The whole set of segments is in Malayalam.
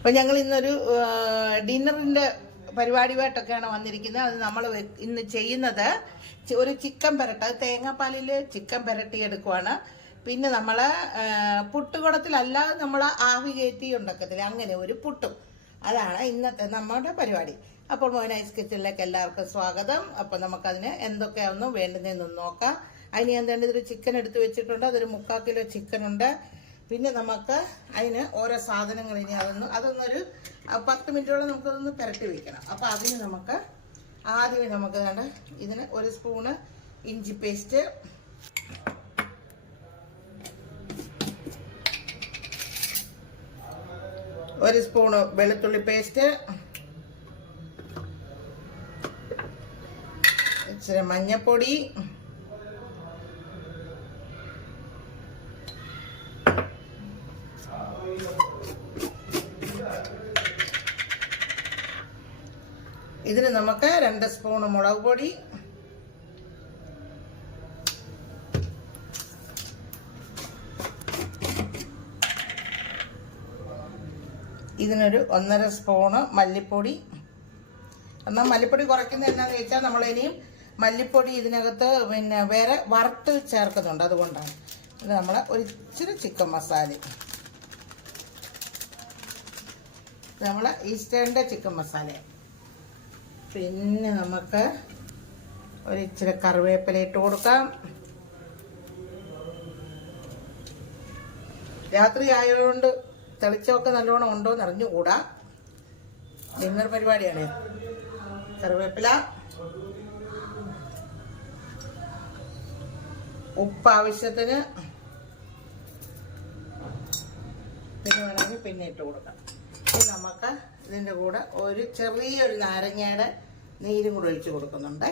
അപ്പോൾ ഞങ്ങൾ ഇന്നൊരു ഡിന്നറിൻ്റെ പരിപാടിയായിട്ടൊക്കെയാണ് വന്നിരിക്കുന്നത്. അത് നമ്മൾ ഇന്ന് ചെയ്യുന്നത് ഒരു ചിക്കൻ പെരട്ട്, അത് തേങ്ങാപ്പാലിൽ ചിക്കൻ പെരട്ടിയെടുക്കുവാണ്. പിന്നെ നമ്മൾ പുട്ടുകുടത്തിലല്ലാതെ നമ്മൾ ആവി കയറ്റി ഉണ്ടാക്കത്തില്ല, അങ്ങനെ ഒരു പുട്ടും. അതാണ് ഇന്നത്തെ നമ്മുടെ പരിപാടി. അപ്പോൾ മോനൈസ് കിച്ചണിലേക്ക് എല്ലാവർക്കും സ്വാഗതം. അപ്പോൾ നമുക്കതിന് എന്തൊക്കെയാണെന്ന് വേണ്ടുന്നതെന്ന് നോക്കാം. അതിന് ഞാൻ വേണ്ടതൊരു ചിക്കൻ എടുത്ത് വെച്ചിട്ടുണ്ട്, അതൊരു 3/4 കിലോ ചിക്കനുണ്ട്. പിന്നെ നമുക്ക് അതിന് ഓരോ സാധനങ്ങൾ ഇനി അതൊന്നൊരു 10 മിനിറ്റോളം നമുക്കതൊന്ന് പുരട്ടി വയ്ക്കണം. അപ്പോൾ അതിന് നമുക്ക് ആദ്യമേ നമുക്ക് വേണ്ട ഇതിന് 1 സ്പൂണ് ഇഞ്ചി പേസ്റ്റ്, 1 സ്പൂണ് വെളുത്തുള്ളി പേസ്റ്റ്, ഇച്ചിരി മഞ്ഞപ്പൊടി, ഇതിന് നമുക്ക് 2 സ്പൂണ് മുളക് പൊടി, ഇതിനൊരു 1.5 സ്പൂണ് മല്ലിപ്പൊടി. എന്നാൽ മല്ലിപ്പൊടി കുറയ്ക്കുന്നത് എന്നാന്ന് ചോദിച്ചാൽ നമ്മളിനിയും മല്ലിപ്പൊടി ഇതിനകത്ത് പിന്നെ വേറെ വറുത്ത് ചേർക്കുന്നുണ്ട്, അതുകൊണ്ടാണ്. ഇത് നമ്മൾ ഒരു ഇച്ചിരി ചിക്കൻ മസാല, നമ്മൾ ഈസ്റ്റേണിൻ്റെ ചിക്കൻ മസാല. പിന്നെ നമുക്ക് ഒരു ഇച്ചിരി കറിവേപ്പില ഇട്ട് കൊടുക്കാം. രാത്രി ആയതുകൊണ്ട് തെളിച്ചമൊക്കെ നല്ലോണം ഉണ്ടോ എന്ന് അറിഞ്ഞുകൂടാ, ഡിന്നർ പരിപാടിയാണ്. കറിവേപ്പില, ഉപ്പ് ആവശ്യത്തിന്, പിന്നെ വേണമെങ്കിൽ പിന്നെ ഇട്ട് കൊടുക്കാം. ഇനി നമുക്ക് ഇതിൻ്റെ കൂടെ ഒരു ചെറിയൊരു നാരങ്ങയുടെ നീരും കൂടെ ഒഴിച്ച് കൊടുക്കുന്നുണ്ട്.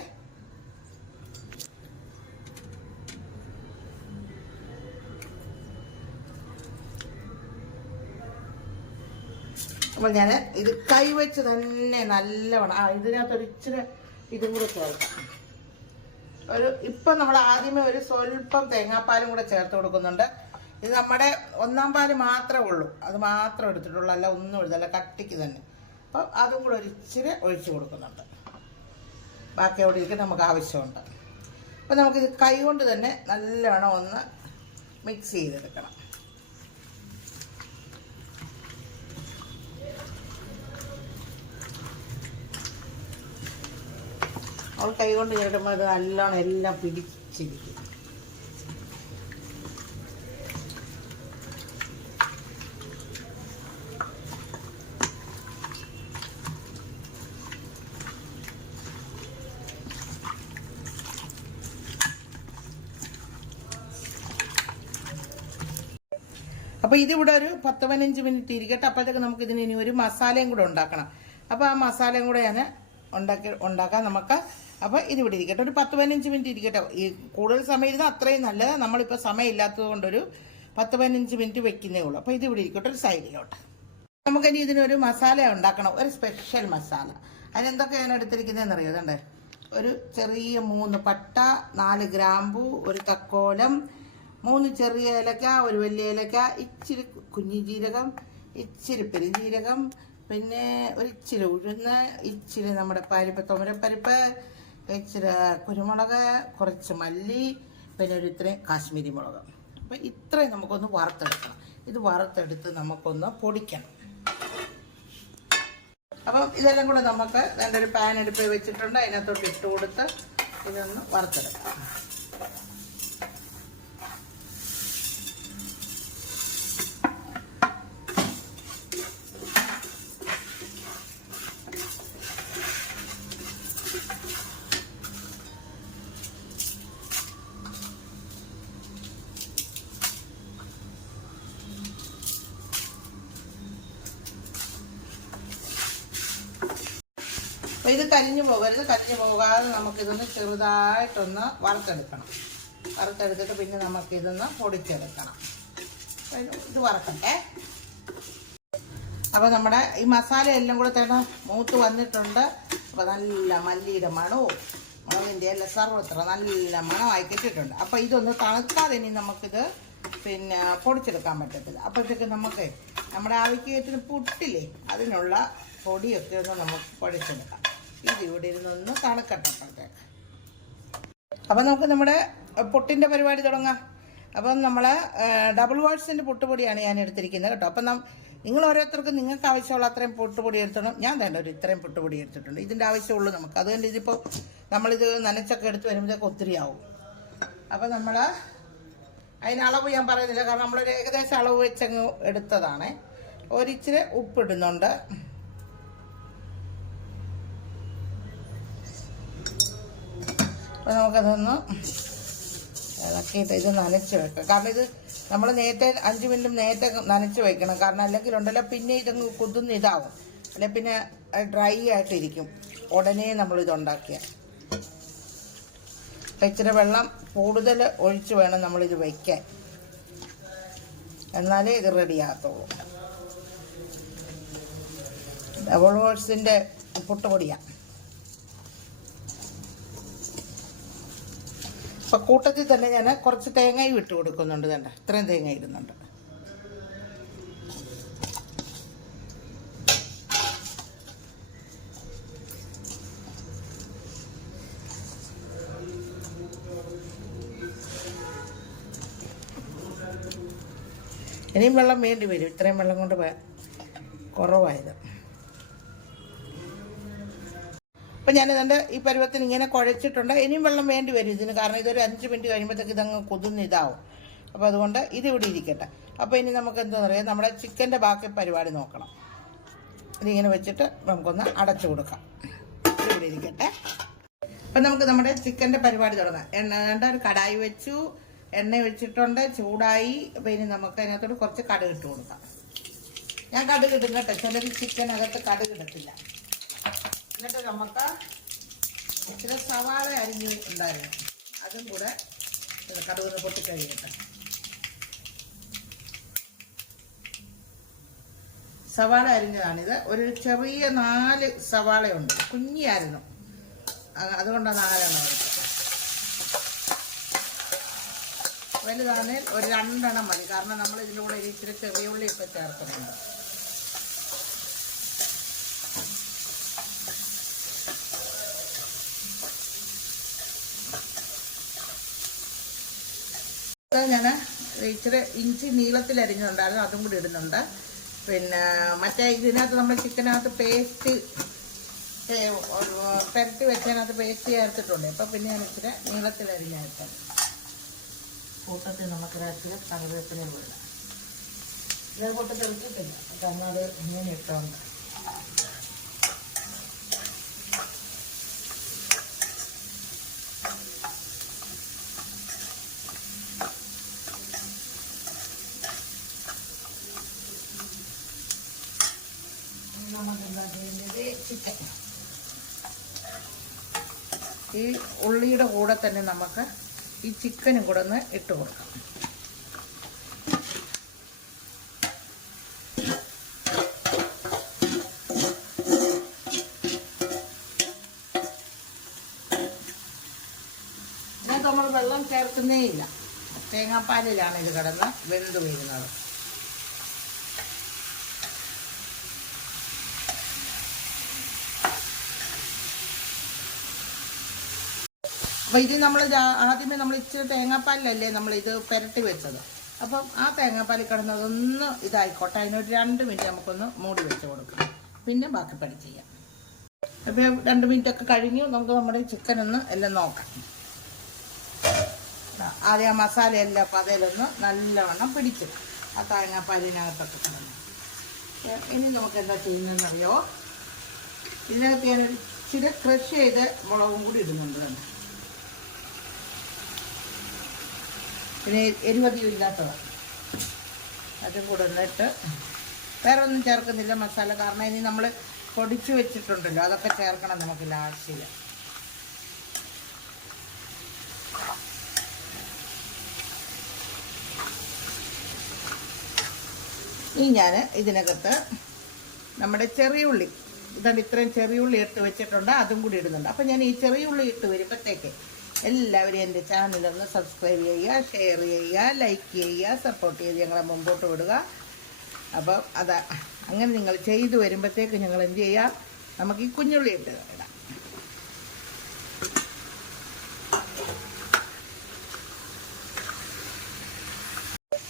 അപ്പോൾ ഞാൻ ഇത് കൈവച്ച് തന്നെ നല്ലവണ്ണം ഇതിനകത്തൊരു ഇച്ചിരി ഇതും കൂടെ ചേർക്കാം. ഇപ്പം നമ്മൾ ആദ്യമേ ഒരു സ്വല്പം തേങ്ങാപ്പാലും കൂടെ ചേർത്ത് കൊടുക്കുന്നുണ്ട്. ഇത് നമ്മുടെ 1-ാം പാല് മാത്രമേ ഉള്ളൂ, അത് മാത്രം എടുത്തിട്ടുള്ളൂ, അല്ല ഒന്നും എഴുതല്ല, കട്ടിക്ക് തന്നെ. അപ്പം അതും കൂടെ ഒരു ഇച്ചിരി ഒഴിച്ച് കൊടുക്കുന്നുണ്ട്. ബാക്കി അവിടെ ഇരിക്കും, നമുക്ക് ആവശ്യമുണ്ട്. അപ്പം നമുക്കിത് കൈ കൊണ്ട് തന്നെ നല്ലവണ്ണം ഒന്ന് മിക്സ് ചെയ്തെടുക്കണം. അവൾ കൈ കൊണ്ട് ചേരുമ്പോൾ ഇത് നല്ലോണം എല്ലാം പിടിച്ചിരിക്കും. അപ്പോൾ ഇതിവിടെ ഒരു 10-15 മിനിറ്റ് ഇരിക്കട്ടെ. അപ്പോഴത്തേക്ക് നമുക്ക് ഇതിന് ഇനി ഒരു മസാലയും കൂടെ ഉണ്ടാക്കണം. അപ്പോൾ ആ മസാലയും കൂടെ ഞാൻ ഉണ്ടാക്കാം നമുക്ക്. അപ്പോൾ ഇതിവിടെ ഇരിക്കട്ടെ, ഒരു 10-15 മിനിറ്റ് ഇരിക്കട്ടെ. ഈ കൂടുതൽ സമയം ഇരുന്നാൽ അത്രയും നല്ലത്. നമ്മളിപ്പോൾ സമയം ഇല്ലാത്തത് കൊണ്ടൊരു 10-15 മിനിറ്റ് വെക്കുന്നേ ഉള്ളൂ. അപ്പോൾ ഇതിവിടെ ഇരിക്കട്ടെ ഒരു സൈഡിലോട്ട്. നമുക്കിനി ഇതിനൊരു മസാല ഉണ്ടാക്കണം, ഒരു സ്പെഷ്യൽ മസാല. അതിനെന്തൊക്കെയാണ് എടുത്തിരിക്കുന്നതെന്ന് അറിയോ? അതുകൊണ്ട് ഒരു ചെറിയ 3 പട്ട, 4 ഗ്രാമ്പൂ, ഒരു തക്കോലം, 3 ചെറിയ ഏലക്ക, ഒരു വലിയ ഏലക്ക, ഇച്ചിരി കുഞ്ഞി ജീരകം, ഇച്ചിരി പെരുംജീരകം, പിന്നെ ഒരു ഇച്ചിരി ഉഴുന്ന്, ഇച്ചിരി നമ്മുടെ പരിപ്പ്, തുമരപ്പരിപ്പ്, ഇച്ചിരി കുരുമുളക്, കുറച്ച് മല്ലി, പിന്നെ ഒരു ഇത്രയും കാശ്മീരി മുളക്. അപ്പം ഇത്രയും നമുക്കൊന്ന് വറുത്തെടുക്കണം. ഇത് വറുത്തെടുത്ത് നമുക്കൊന്ന് പൊടിക്കണം. അപ്പം ഇതെല്ലാം കൂടെ നമുക്ക് ഒരു പാൻ എടുപ്പ് വെച്ചിട്ടുണ്ട്, അതിനകത്തോട്ട് ഇട്ട് കൊടുത്ത് ഇതൊന്ന് വറുത്തെടുക്കാം. അപ്പോൾ ഇത് കരിഞ്ഞു പോകരുത്, കരിഞ്ഞു പോകാതെ നമുക്കിതൊന്ന് ചെറുതായിട്ടൊന്ന് വറുത്തെടുക്കണം. വറുത്തെടുത്തിട്ട് പിന്നെ നമുക്കിതൊന്ന് പൊടിച്ചെടുക്കണം. ഇത് വറക്കട്ടെ. അപ്പോൾ നമ്മുടെ ഈ മസാല എല്ലാം കൂടെ തന്നെ മൂത്ത് വന്നിട്ടുണ്ട്. അപ്പോൾ നല്ല മല്ലിയുടെ മണവും മുളകിൻ്റെ എല്ലാം സർവത്ര നല്ല മണമായി കിട്ടിയിട്ടുണ്ട്. അപ്പോൾ ഇതൊന്ന് തണുക്കാതെ ഇനി നമുക്കിത് പിന്നെ പൊടിച്ചെടുക്കാൻ പറ്റത്തില്ല. അപ്പോഴത്തേക്ക് നമുക്ക് നമ്മുടെ ആവിക്കേറ്റിന് പുട്ടില്ലേ അതിനുള്ള പൊടിയൊക്കെ ഒന്ന് നമുക്ക് കുഴച്ചെടുക്കാം. ഇത് ഇവിടെ ഇരുന്നൊന്ന് തണുക്കട്ടപ്പോഴത്തേക്ക്. അപ്പം നമുക്ക് നമ്മുടെ പുട്ടിൻ്റെ പരിപാടി തുടങ്ങാം. അപ്പം നമ്മൾ ഡബിൾ വാട്സിൻ്റെ പുട്ടുപൊടിയാണ് ഞാൻ എടുത്തിരിക്കുന്നത് കേട്ടോ. അപ്പം നിങ്ങൾ ഓരോരുത്തർക്കും നിങ്ങൾക്ക് ആവശ്യമുള്ള അത്രയും പുട്ടുപൊടി എടുത്തോണം. ഞാൻ തന്നെ ഇത്രയും പുട്ടുപൊടി എടുത്തിട്ടുണ്ട്. ഇതിൻ്റെ ആവശ്യമുള്ളൂ നമുക്ക്. അതുകൊണ്ട് ഇതിപ്പോൾ നമ്മളിത് നനച്ചൊക്കെ എടുത്ത് വരുമ്പോഴത്തേക്ക് ഒത്തിരി ആവും. അപ്പം നമ്മൾ അതിന് അളവ് ഞാൻ പറയുന്നില്ല, കാരണം നമ്മളൊരു ഏകദേശം അളവ് വെച്ചങ്ങ് എടുത്തതാണ്. ഒരിച്ചിരി ഉപ്പിടുന്നുണ്ട്. അപ്പോൾ നമുക്കതൊന്ന് ഇളക്കിയിട്ട് ഇത് നനച്ച് വെക്കാം. കാരണം ഇത് നമ്മൾ നേരത്തെ 5 മിനിറ്റും നേരത്തെ നനച്ച് വെക്കണം. കാരണം അല്ലെങ്കിൽ ഉണ്ടല്ലോ പിന്നെ ഇതങ്ങ് കുതിർന്ന് ഇതാവും, അല്ലെങ്കിൽ പിന്നെ ഡ്രൈ ആയിട്ടിരിക്കും ഉടനെ നമ്മളിത് ഉണ്ടാക്കിയാൽ. ഇച്ചിരി വെള്ളം കൂടുതൽ ഒഴിച്ച് വേണം നമ്മളിത് വയ്ക്കാൻ, എന്നാലേ ഇത് റെഡിയാകത്തുള്ളൂ. ഡബിൾ വാട്സിൻ്റെ പുട്ടുപൊടിയാണ്. അപ്പം കൂട്ടത്തിൽ തന്നെ ഞാൻ കുറച്ച് തേങ്ങയും ഇട്ട് കൊടുക്കുന്നുണ്ട്. വേണ്ട ഇത്രയും തേങ്ങ ഇടുന്നുണ്ട്. ഇനിയും വെള്ളം വേണ്ടി വരും. ഇത്രയും വെള്ളം കൊണ്ട് കുറവായത്. അപ്പം ഞാനിതുണ്ട് ഈ പരുവത്തിന് ഇങ്ങനെ കുഴച്ചിട്ടുണ്ട്. ഇനിയും വെള്ളം വേണ്ടി വരും ഇതിന്, കാരണം ഇതൊരു 5 മിനിറ്റ് കഴിയുമ്പോഴത്തേക്ക് ഇതങ്ങ് കുതിർന്ന് ഇതാവും. അപ്പോൾ അതുകൊണ്ട് ഇതിവിടെ ഇരിക്കട്ടെ. അപ്പോൾ ഇനി നമുക്ക് എന്താണെന്ന് പറയാം, നമ്മുടെ ചിക്കൻ്റെ ബാക്കി പരിപാടി നോക്കണം. ഇതിങ്ങനെ വെച്ചിട്ട് നമുക്കൊന്ന് അടച്ചു കൊടുക്കാം. ഇവിടെ ഇരിക്കട്ടെ. അപ്പം നമുക്ക് നമ്മുടെ ചിക്കൻ്റെ പരിപാടി തുടങ്ങാം. ഒരു കടായി വെച്ചു, എണ്ണ വെച്ചിട്ടുണ്ട്, ചൂടായി. അപ്പോൾ ഇനി നമുക്ക് അതിനകത്തോട് കുറച്ച് കടുക് ഇട്ട് കൊടുക്കാം. ഞാൻ കടുക് ഇടും കേട്ടോ. ചിലർ ചിക്കനകത്ത് കടുക് ഇടത്തില്ല. എന്നിട്ട് നമുക്ക് ഇച്ചിരി സവാള അരിഞ്ഞ് ഉണ്ടായിരുന്നു, അതും കൂടെ കടുകൊന്ന് പൊട്ടിക്കഴിയട്ടെ. സവാള അരിഞ്ഞതാണിത്. ഒരു ചെറിയ 4 സവാളയുണ്ട്, കുഞ്ഞിയായിരുന്നു, അതുകൊണ്ടാണ് 4 എണ്ണം എടുത്തത്. വലുതാണെങ്കിൽ ഒരു 2 എണ്ണം മതി, കാരണം നമ്മൾ ഇതിൻ്റെ കൂടെ ഇച്ചിരി ചെറിയ ഉള്ളിയൊക്കെ ചേർക്കുന്നുണ്ട്. ഞാൻ ഇച്ചിരി ഇഞ്ചി നീളത്തിൽ അരിഞ്ഞുണ്ടായിരുന്നു, അതും കൂടി ഇടുന്നുണ്ട്. പിന്നെ മറ്റേ ഇതിനകത്ത് നമ്മൾ ചിക്കനകത്ത് പേസ്റ്റ് പെരട്ടി വെച്ചതിനകത്ത് പേസ്റ്റ് ചേർത്തിട്ടുണ്ട്. അപ്പം പിന്നെ ഞാൻ ഇച്ചിരി നീളത്തിൽ അരിഞ്ഞായിട്ടാണ്. കൂട്ടത്തിൽ നമുക്ക് ഇച്ചിരി കറിവേപ്പിലയും വിടാം. ഇത് കൂട്ടത്തിൽ എടുത്തിട്ടില്ല, കാരണം അത് ഇങ്ങനെ ഇട്ടുണ്ട്. ചിക്കൻ ഈ ഉള്ളിയുടെ കൂടെ തന്നെ നമുക്ക് ഈ ചിക്കനും കൂടെ ഒന്ന് ഇട്ട് കൊടുക്കാം. ഇതിനകത്ത് നമ്മൾ വെള്ളം ചേർക്കുന്നേ ഇല്ല, തേങ്ങാപ്പാലിലാണ് ഇത് കിടന്ന് വെന്ത് വീഴുന്നത്. അപ്പോൾ ഇത് നമ്മൾ ആദ്യമേ നമ്മൾ ഇച്ചിരി തേങ്ങാപ്പാലിലല്ലേ നമ്മളിത് പുരട്ടി വെച്ചത്. അപ്പം ആ തേങ്ങാപ്പാലിൽ കിടന്നതൊന്ന് ഇതായിക്കോട്ടെ. അതിനൊരു 2 മിനിറ്റ് നമുക്കൊന്ന് മൂടി വെച്ച് കൊടുക്കാം, പിന്നെ ബാക്കി പണി ചെയ്യാം. അപ്പോൾ 2 മിനിറ്റൊക്കെ കഴിഞ്ഞു. നമുക്ക് നമ്മുടെ ചിക്കൻ ഒന്ന് എല്ലാം നോക്കാം. ആദ്യം ആ മസാലയെല്ലാം അപ്പം അതിലൊന്ന് നല്ലവണ്ണം പിടിച്ച് ആ തേങ്ങാപ്പാലിനകത്തൊക്കെ കിടന്നു. ഇനി നമുക്ക് എന്താ ചെയ്യുന്നതെന്നറിയോ, ഇതിനകത്ത് ഞാനൊരു ഇച്ചിരി ക്രഷ് ചെയ്ത് മുളകും കൂടി ഇടുന്നുണ്ട് തന്നെ. പിന്നെ എരിവധികം ഇല്ലാത്തതാണ്, അതും കൂടെ ഒന്നിട്ട് വേറെ ഒന്നും ചേർക്കുന്നില്ല മസാല. കാരണം ഇനി നമ്മൾ പൊടിച്ച് വെച്ചിട്ടുണ്ടല്ലോ, അതൊക്കെ ചേർക്കണം നമുക്ക് ലാസ്റ്റിൽ. ഇനി ഞാൻ ഇതിനകത്ത് നമ്മുടെ ചെറിയ ഉള്ളി, ഇതാണ് ഇത്രയും ചെറിയ ഉള്ളി ഇട്ട് വെച്ചിട്ടുണ്ട്, അതും കൂടി ഇടുന്നുണ്ട്. അപ്പം ഞാൻ ഈ ചെറിയ ഉള്ളി ഇട്ട് വരുമ്പോഴത്തേക്ക് എല്ലാവരും എൻ്റെ ചാനലൊന്ന് സബ്സ്ക്രൈബ് ചെയ്യുക, ഷെയർ ചെയ്യുക, ലൈക്ക് ചെയ്യുക, സപ്പോർട്ട് ചെയ്ത് ഞങ്ങളെ മുമ്പോട്ട് വിടുക. അപ്പം അങ്ങനെ നിങ്ങൾ ചെയ്ത് വരുമ്പോഴത്തേക്ക് ഞങ്ങൾ എന്ത് ചെയ്യാം, നമുക്ക് ഈ കുഞ്ഞുള്ളി ഇട്ട് ഇടാം.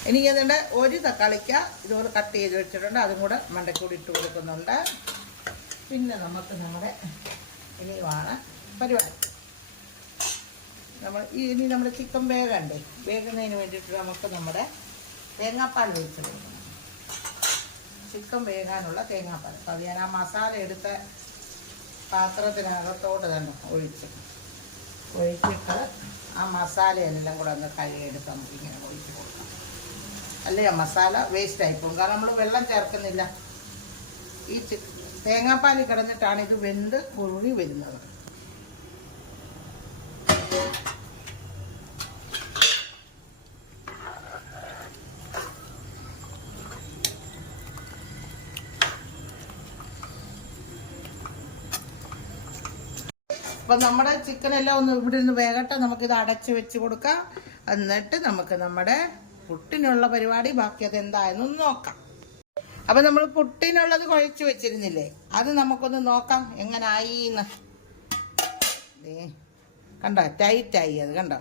ഇനി എന്നിട്ട് ഒരു തക്കാളിക്ക ഇതുപോലെ കട്ട് ചെയ്ത് വെച്ചിട്ടുണ്ട്, അതും കൂടെ മണ്ടക്കൂടി ഇട്ട് കൊടുക്കുന്നുണ്ട്. പിന്നെ നമുക്ക് നമ്മുടെ ഇനിയുമാണ് പരിപാടി. ഇനി നമ്മുടെ ചിക്കൻ വേകുന്നതിന് വേണ്ടിയിട്ട് നമുക്ക് നമ്മുടെ തേങ്ങാപ്പാൽ ഒഴിച്ച് കൊടുക്കണം. ചിക്കൻ വേകാനുള്ള തേങ്ങാപ്പാൽ. അപ്പോൾ അത് ഞാൻ ആ മസാല എടുത്ത പാത്രത്തിനകത്തോട്ട് തന്നെ ഒഴിച്ചിട്ട് ആ മസാലയെല്ലാം കൂടെ ഒന്ന് കഴുകിയെടുത്ത് നമുക്കിങ്ങനെ ഒഴിച്ച് കൊടുക്കാം. അല്ലേ ആ മസാല വേസ്റ്റ് ആയിപ്പോകും, കാരണം നമ്മൾ വെള്ളം ചേർക്കുന്നില്ല. ഈ തേങ്ങാപ്പാൽ കിടന്നിട്ടാണ് ഇത് വെന്ത് കുറുകി വരുന്നത്. അപ്പം നമ്മുടെ ചിക്കനെല്ലാം ഒന്ന് ഇവിടെ നിന്ന് വേകട്ടെ, നമുക്കിത് അടച്ച് വെച്ച് കൊടുക്കാം. എന്നിട്ട് നമുക്ക് നമ്മുടെ പുട്ടിനുള്ള പരിപാടി ബാക്കി അതെന്തായെന്ന് നോക്കാം. അപ്പം നമ്മൾ പുട്ടിനുള്ളത് കുഴച്ച് വെച്ചിരുന്നില്ലേ, അത് നമുക്കൊന്ന് നോക്കാം എങ്ങനായി എന്ന്. കണ്ടോ, ടൈറ്റായി. അത് കണ്ടോ,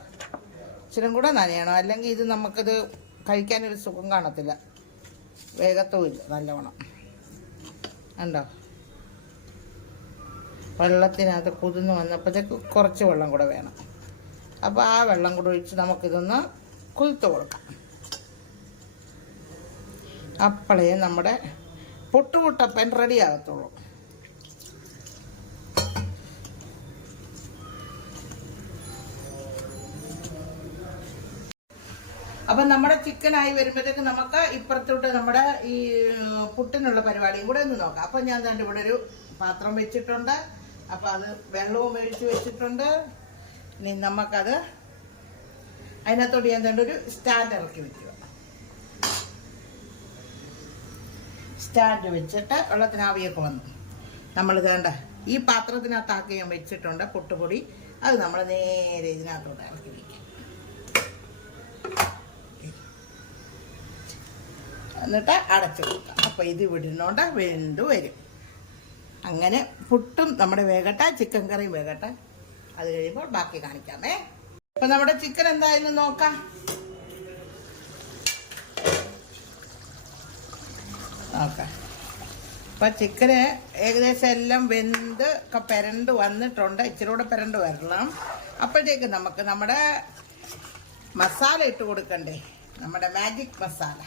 ഇച്ചിരി കൂടെ നനയണം, അല്ലെങ്കിൽ ഇത് നമുക്കിത് കഴിക്കാനൊരു സുഖം കാണത്തില്ല, വേഗത്തുമില്ല നല്ലവണ്ണം. കണ്ടോ, വെള്ളത്തിനകത്ത് കുതിർന്ന് വന്നപ്പോഴത്തേക്ക് കുറച്ച് വെള്ളം കൂടെ വേണം. അപ്പോൾ ആ വെള്ളം കൂടെ ഒഴിച്ച് നമുക്കിതൊന്ന് കുതിർത്ത് കൊടുക്കാം. അപ്പോഴേ നമ്മുടെ പുട്ടുകുട്ടപ്പൻ റെഡി ആകത്തുള്ളൂ. അപ്പം നമ്മുടെ ചിക്കനായി വരുമ്പോഴത്തേക്ക് നമുക്ക് ഇപ്പുറത്തോട്ട് നമ്മുടെ ഈ പുട്ടിനുള്ള പരിപാടിയും കൂടെ ഒന്ന് നോക്കാം. അപ്പം ഞാൻ തന്നെ ഇവിടെ ഒരു പാത്രം വെച്ചിട്ടുണ്ട്. അപ്പോൾ അത് വെള്ളവും ഒഴിച്ച് വെച്ചിട്ടുണ്ട്. ഇനി നമുക്കത് അതിനകത്തോട്ട് ഞാൻ തന്നെ ഒരു സ്റ്റാൻഡ് ഇറക്കി വെക്കുക. സ്റ്റാൻഡ് വെച്ചിട്ട് വെള്ളത്തിന് ആവിയൊക്കെ വന്നു നമ്മൾ വേണ്ട ഈ പാത്രത്തിനകത്താക്കി ഞാൻ വെച്ചിട്ടുണ്ട് പുട്ടുപൊടി. അത് നമ്മൾ നേരെ ഇതിനകത്തോട്ട് ഇറക്കി വയ്ക്കും. എന്നിട്ട് അടച്ചു കൊടുക്കാം. അപ്പോൾ ഇത് വിടുന്നോണ്ട് വെന്ത് വരും. അങ്ങനെ പുട്ടും നമ്മുടെ വേകട്ടെ, ചിക്കൻ കറിയും വേകട്ടെ. അത് കഴിയുമ്പോൾ ബാക്കി കാണിക്കാമേ. അപ്പം നമ്മുടെ ചിക്കൻ എന്തായാലും നോക്കാം. അപ്പം ചിക്കന് ഏകദേശം എല്ലാം വെന്ത് പെരണ്ട് വന്നിട്ടുണ്ട്. ഇച്ചിരി കൂടെ പെരണ്ട് വരണം. അപ്പോഴത്തേക്ക് നമുക്ക് നമ്മുടെ മസാല ഇട്ട് കൊടുക്കണ്ടേ, നമ്മുടെ മാജിക് മസാല.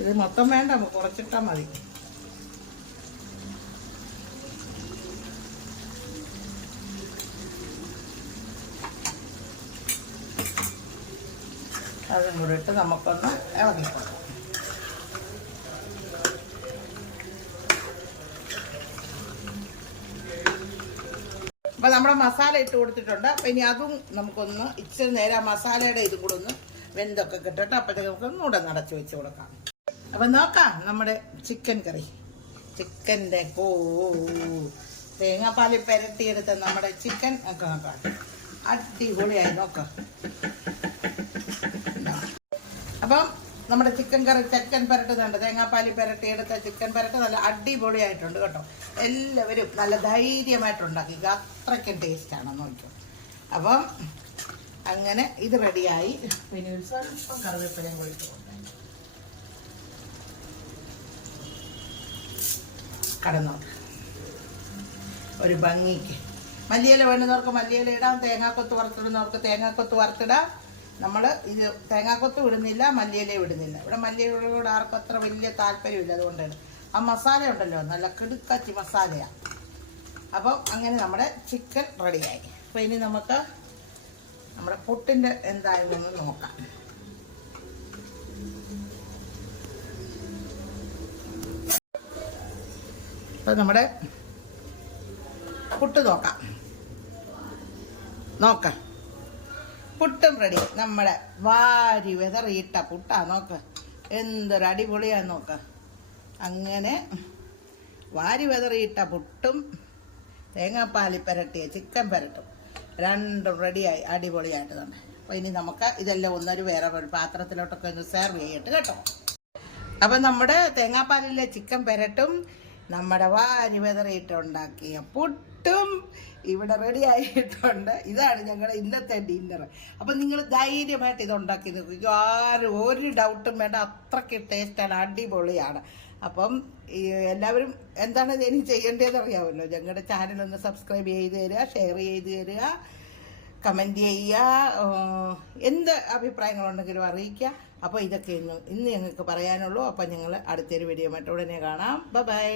ഇത് മൊത്തം വേണ്ട, നമുക്ക് കുറച്ചിട്ടാൽ മതി. അതും കൂടെ ഇട്ട് നമുക്കൊന്ന് ഇളകിക്കൊള്ളാം. അപ്പം നമ്മുടെ മസാല ഇട്ട് കൊടുത്തിട്ടുണ്ട്. അപ്പം ഇനി അതും നമുക്കൊന്ന് ഇച്ചിരി നേരം ആ മസാലയുടെ ഇതും കൂടെ ഒന്ന് വെന്തൊക്കെ കിട്ടട്ടെ. അപ്പോഴത്തേക്ക് നമുക്ക് ഒന്നുകൂടെ നടച്ച് വെച്ച് കൊടുക്കാം. അപ്പം നോക്കാം നമ്മുടെ ചിക്കൻ കറി. ചിക്കൻ്റെ തേങ്ങാപ്പാലിൽ പെരട്ടിയെടുത്ത നമ്മുടെ ചിക്കൻ ഒക്കെ നോക്കാം. അടിപൊളിയായി നോക്കാം. അപ്പം നമ്മുടെ ചിക്കൻ കറി ചിക്കൻ പെരട്ടുന്നുണ്ട്. തേങ്ങാപ്പാലിൽ പെരട്ടിയെടുത്ത ചിക്കൻ പെരട്ട് നല്ല അടിപൊളിയായിട്ടുണ്ട് കേട്ടോ. എല്ലാവരും നല്ല ധൈര്യമായിട്ടുണ്ടാക്കി, അത്രയ്ക്കും ടേസ്റ്റാണ് നോക്കിയോ. അപ്പം അങ്ങനെ ഇത് റെഡിയായി. പിന്നെ ഒരു സ്വല്പം കറിവേപ്പിലയും കൊഴിച്ച് കടന്നോട്ട് ഒരു ഭംഗിക്ക്. മല്ലിയില വേണ്ടുന്നവർക്ക് മല്ലിയില ഇടാം, തേങ്ങാക്കൊത്ത് വറുത്തിടുന്നവർക്ക് തേങ്ങാക്കൊത്ത് വറുത്തിടാം. നമ്മൾ ഇത് തേങ്ങാക്കൊത്ത് വിടുന്നില്ല, മല്ലിയില വിടുന്നില്ല. ഇവിടെ മല്ലിയിലയോട് ആർക്കും അത്ര വലിയ താല്പര്യമില്ല, അതുകൊണ്ടാണ്. ആ മസാല ഉണ്ടല്ലോ, നല്ല കിടുക്കാച്ചി മസാലയാണ്. അപ്പം അങ്ങനെ നമ്മുടെ ചിക്കൻ റെഡിയായി. അപ്പോൾ ഇനി നമുക്ക് നമ്മുടെ പുട്ടിൻ്റെ എന്തായാലും ഒന്ന് നോക്കാം. അപ്പം നമ്മുടെ പുട്ട് നോക്കാം. പുട്ടും റെഡി. നമ്മുടെ വാരി വെതറിയിട്ട പുട്ടാ നോക്ക്, എന്തൊരു അടിപൊളിയാ നോക്ക്. അങ്ങനെ വാരി വെതറിയിട്ട പുട്ടും തേങ്ങാപ്പാലി പെരട്ടിയ ചിക്കൻ പെരട്ടും രണ്ടും റെഡിയായി, അടിപൊളിയായിട്ട് തന്നെ. അപ്പോൾ ഇനി നമുക്ക് ഇതെല്ലാം ഒന്നൊരു വേറെ ഒരു പാത്രത്തിലോട്ടൊക്കെ ഒന്ന് സെർവ് ചെയ്യട്ടെ കേട്ടോ. അപ്പം നമ്മുടെ തേങ്ങാപ്പാലിലെ ചിക്കൻ പെരട്ടും നമ്മുടെ വാരി വെതറിയിട്ട് ഉണ്ടാക്കിയ പുട്ടും ഇവിടെ റെഡി ആയിട്ടുണ്ട്. ഇതാണ് ഞങ്ങളുടെ ഇന്നത്തെ ഡിന്നർ. അപ്പം നിങ്ങൾ ധൈര്യമായിട്ട് ഇത് ഉണ്ടാക്കി നോക്കുക, ആരും ഒരു ഡൗട്ടും വേണ്ട, അത്രയ്ക്ക് ടേസ്റ്റാണ്, അടിപൊളിയാണ്. അപ്പം എല്ലാവരും എന്താണ് ഇനി ചെയ്യേണ്ടതെന്ന് അറിയാമല്ലോ. ഞങ്ങളുടെ ചാനലൊന്ന് സബ്സ്ക്രൈബ് ചെയ്ത് തരിക, ഷെയർ ചെയ്ത് തരിക, കമൻറ്റ് ചെയ്യുക, എന്ത് അഭിപ്രായങ്ങളുണ്ടെങ്കിലും അറിയിക്കുക. അപ്പോൾ ഇതൊക്കെ ഇന്ന് ഞങ്ങൾക്ക് പറയാനുള്ളൂ. അപ്പോൾ ഞങ്ങൾ അടുത്തൊരു വീഡിയോ ആയിട്ട് ഉടനെ കാണാം. ബൈ.